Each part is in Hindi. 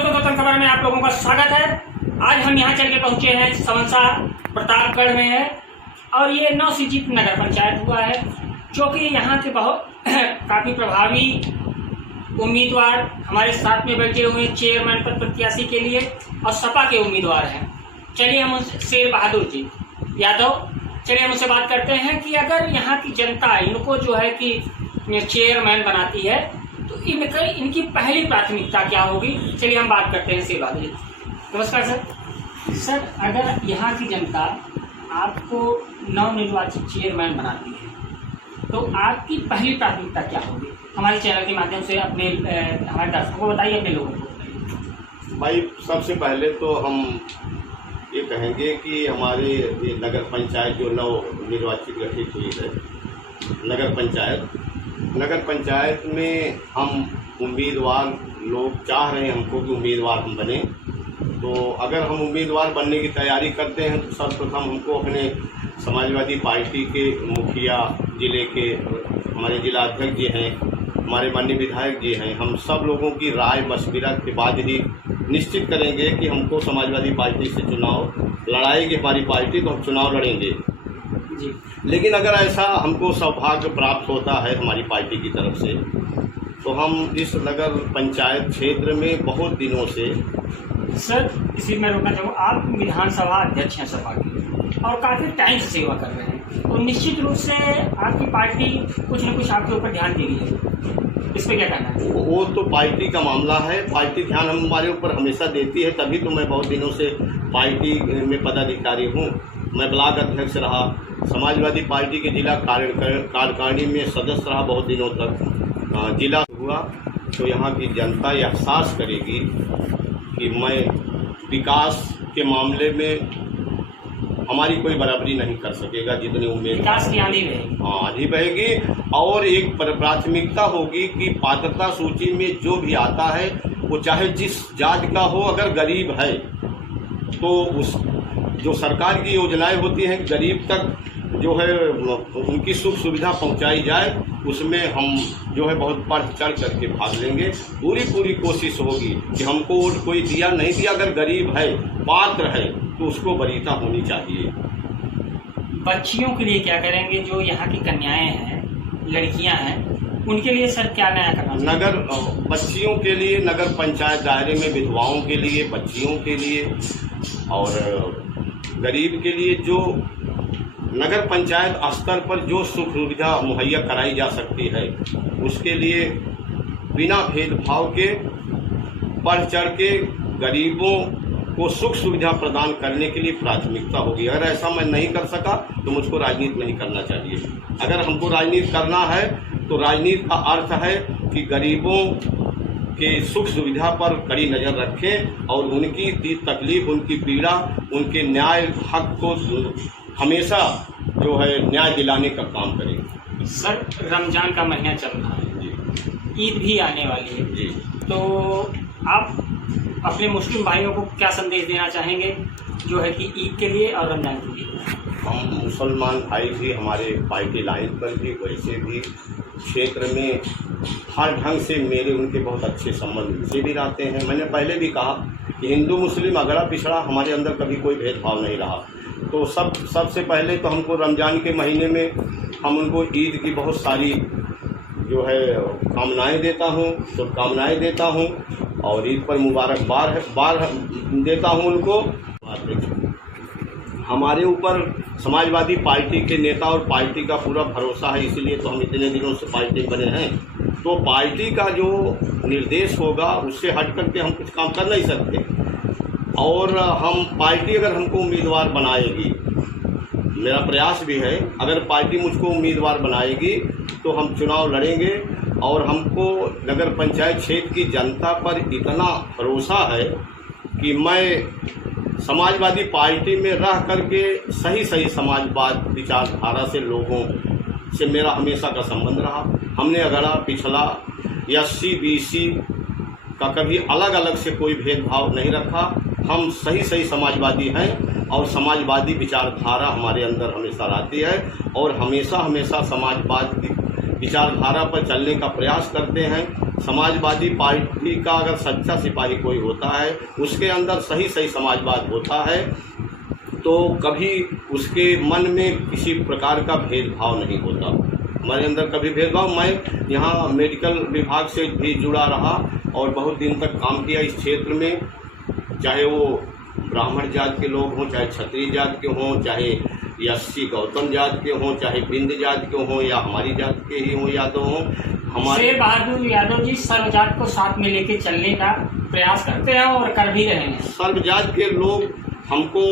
दोस्तों, दोस्तों खबर में आप लोगों का स्वागत है। आज हम यहाँ चल के पहुँचे हैं समंसा प्रतापगढ़ में है और ये नवसिजीत नगर पंचायत हुआ है, जो कि यहाँ के बहुत काफ़ी प्रभावी उम्मीदवार हमारे साथ में बैठे हुए चेयरमैन पद प्रत्याशी के लिए और सपा के उम्मीदवार हैं। चलिए हम शेर बहादुर जी यादव, चलिए हम उनसे बात करते हैं कि अगर यहाँ की जनता इनको जो है कि चेयरमैन बनाती है तो इनकी पहली प्राथमिकता क्या होगी। चलिए हम बात करते हैं शेर बहादुर जी। नमस्कार सर। सर, अगर यहाँ की जनता आपको नवनिर्वाचित चेयरमैन बनाती है तो आपकी पहली प्राथमिकता क्या होगी? हमारे चैनल के माध्यम से अपने हमारे दर्शकों को बताइए, अपने लोगों को। भाई, सबसे पहले तो हम ये कहेंगे कि हमारे ये नगर पंचायत जो नव निर्वाचित गठित हुई है, नगर पंचायत में हम उम्मीदवार लोग चाह रहे हैं हमको कि उम्मीदवार हम बने। तो अगर हम उम्मीदवार बनने की तैयारी करते हैं तो सर्वप्रथम हमको अपने समाजवादी पार्टी के मुखिया, जिले के हमारे जिला अध्यक्ष जी हैं, हमारे माननीय विधायक जी हैं, हम सब लोगों की राय मशविरा के बाद ही निश्चित करेंगे कि हमको समाजवादी पार्टी से चुनाव लड़ाएगी हमारी पार्टी, तो हम चुनाव लड़ेंगे जी। लेकिन अगर ऐसा हमको सौभाग्य प्राप्त होता है हमारी पार्टी की तरफ से, तो हम इस नगर पंचायत क्षेत्र में बहुत दिनों से सर, इसी में रोकना चाहूँगा, आप विधानसभा अध्यक्ष हैं सपा के और काफ़ी टाइम से सेवा कर रहे हैं, तो निश्चित रूप से आपकी पार्टी कुछ न कुछ आपके ऊपर ध्यान दे रही है, इस पर क्या कहना है? वो तो पार्टी का मामला है, पार्टी ध्यान हमारे ऊपर हमेशा देती है, तभी तो मैं बहुत दिनों से पार्टी में पदाधिकारी हूँ। मैं ब्लॉक अध्यक्ष रहा, समाजवादी पार्टी के जिला कार्यकारिणी में सदस्य रहा बहुत दिनों तक। जिला हुआ तो यहाँ की जनता ये एहसास करेगी कि मैं विकास के मामले में हमारी कोई बराबरी नहीं कर सकेगा, जितने उम्मीद विकास की आंधी रहेगी। हाँ, आंधी बहेगी। और एक प्राथमिकता होगी कि पात्रता सूची में जो भी आता है वो चाहे जिस जात का हो, अगर गरीब है तो उस जो सरकार की योजनाएं होती हैं गरीब तक जो है उनकी सुख सुविधा पहुंचाई जाए, उसमें हम जो है बहुत बढ़ चढ़ करके भाग लेंगे। पूरी कोशिश होगी कि हमको वोट कोई दिया नहीं दिया, अगर गरीब है, पात्र है, तो उसको वरीयता होनी चाहिए। बच्चियों के लिए क्या करेंगे? जो यहाँ की कन्याएं हैं, लड़कियां हैं, उनके लिए सर क्या नया करना चाहिए? नगर बच्चियों के लिए नगर पंचायत दायरे में विधवाओं के लिए, बच्चियों के लिए और गरीब के लिए जो नगर पंचायत स्तर पर जो सुख सुविधा मुहैया कराई जा सकती है, उसके लिए बिना भेदभाव के बढ़ चढ़ के गरीबों को सुख सुविधा प्रदान करने के लिए प्राथमिकता होगी। अगर ऐसा मैं नहीं कर सका तो मुझको राजनीति नहीं करना चाहिए। अगर हमको राजनीति करना है तो राजनीति का अर्थ है कि गरीबों के सुख सुविधा पर कड़ी नज़र रखें और उनकी तकलीफ, उनकी पीड़ा, उनके न्याय हक को हमेशा जो है न्याय दिलाने का काम करेंगे। सर, रमजान का महीना चल रहा है जी, ईद भी आने वाली है जी, तो आप अपने मुस्लिम भाइयों को क्या संदेश देना चाहेंगे जो है कि ईद के लिए और रमजान के लिए? हम मुसलमान भाई भी हमारे पार्टी लाइन पर भी, वैसे भी क्षेत्र में हर ढंग से मेरे उनके बहुत अच्छे संबंध से भी रहते हैं। मैंने पहले भी कहा कि हिंदू मुस्लिम अगड़ा पिछड़ा हमारे अंदर कभी कोई भेदभाव नहीं रहा। तो सबसे पहले तो हमको रमज़ान के महीने में हम उनको ईद की बहुत सारी जो है कामनाएं देता हूं, शुभकामनाएं देता हूं और ईद पर मुबारकबाद देता हूं उनको। हमारे ऊपर समाजवादी पार्टी के नेता और पार्टी का पूरा भरोसा है, इसीलिए तो हम इतने दिनों से पार्टी बने हैं। तो पार्टी का जो निर्देश होगा उससे हट करके हम कुछ काम कर नहीं सकते। और हम पार्टी अगर हमको उम्मीदवार बनाएगी, मेरा प्रयास भी है, अगर पार्टी मुझको उम्मीदवार बनाएगी तो हम चुनाव लड़ेंगे। और हमको नगर पंचायत क्षेत्र की जनता पर इतना भरोसा है कि मैं समाजवादी पार्टी में रह करके सही समाजवाद विचारधारा से लोगों से मेरा हमेशा का संबंध रहा। हमने अगड़ा पिछड़ा SC BC का कभी अलग अलग से कोई भेदभाव नहीं रखा। हम सही समाजवादी हैं और समाजवादी विचारधारा हमारे अंदर हमेशा रहती है और हमेशा समाजवाद की विचारधारा पर चलने का प्रयास करते हैं। समाजवादी पार्टी का अगर सच्चा सिपाही कोई होता है, उसके अंदर सही सही समाजवाद होता है, तो कभी उसके मन में किसी प्रकार का भेदभाव नहीं होता। हमारे अंदर कभी भेदभाव, मैं यहाँ मेडिकल विभाग से भी जुड़ा रहा और बहुत दिन तक काम किया इस क्षेत्र में, चाहे वो ब्राह्मण जात के लोग हों, चाहे क्षत्रिय जात के हों, चाहे एससी गौतम जात के हों, चाहे बिंद जात के हों, या हमारी जात के ही हों, यादव हों। हमारे शेर बहादुर यादव जी सर्वजात को साथ में लेके चलने का प्रयास करते हैं और कर भी रहे हैं। सर्वजात के लोग हमको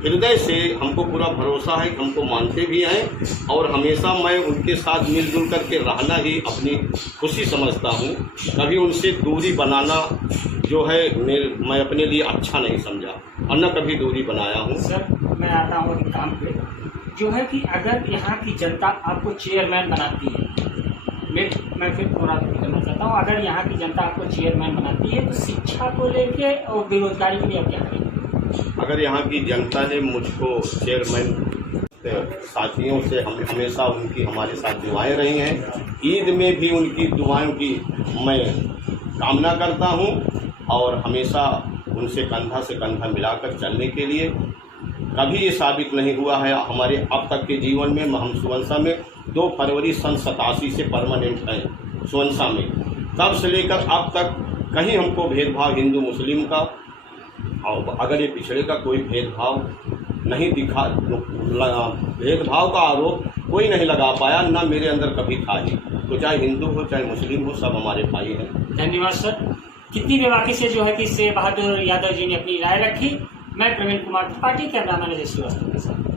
हृदय से, हमको पूरा भरोसा है, हमको मानते भी हैं और हमेशा मैं उनके साथ मिलजुल करके रहना ही अपनी खुशी समझता हूँ। कभी उनसे दूरी बनाना जो है मैं अपने लिए अच्छा नहीं समझा और न कभी दूरी बनाया हूँ। सर, मैं आता हूँ एक काम पे, जो है कि अगर यहाँ की जनता आपको चेयरमैन बनाती है, मैं फिर थोड़ा करना चाहता हूँ, अगर यहाँ की जनता आपको चेयरमैन बनाती है तो शिक्षा को लेके और बेरोजगारी के लिए आप क्या करेंगे? अगर यहाँ की जनता ने मुझको चेयरमैन, साथियों से हम हमेशा उनकी हमारे साथ दुआएं रही हैं, ईद में भी उनकी दुआओं की मैं कामना करता हूँ और हमेशा उनसे कंधा से कंधा मिलाकर चलने के लिए। कभी ये साबित नहीं हुआ है हमारे अब तक के जीवन में। हम सुवंसा में 2 फरवरी सन 87 से परमानेंट हैं सुवंसा में, तब से लेकर अब तक कहीं हमको भेदभाव हिंदू मुस्लिम का और अगर ये पिछड़े का कोई भेदभाव नहीं दिखा, भेदभाव का आरोप कोई नहीं लगा पाया, ना मेरे अंदर कभी था ही। तो चाहे हिंदू हो चाहे मुस्लिम हो, सब हमारे भाई हैं। धन्यवाद सर। कितनी बेबाकी से जो है कि शेर बहादुर यादव जी ने अपनी राय रखी। मैं प्रवीण कुमार त्रिपाठी, कैमरामैन अजय श्रीवास्तव के साथ।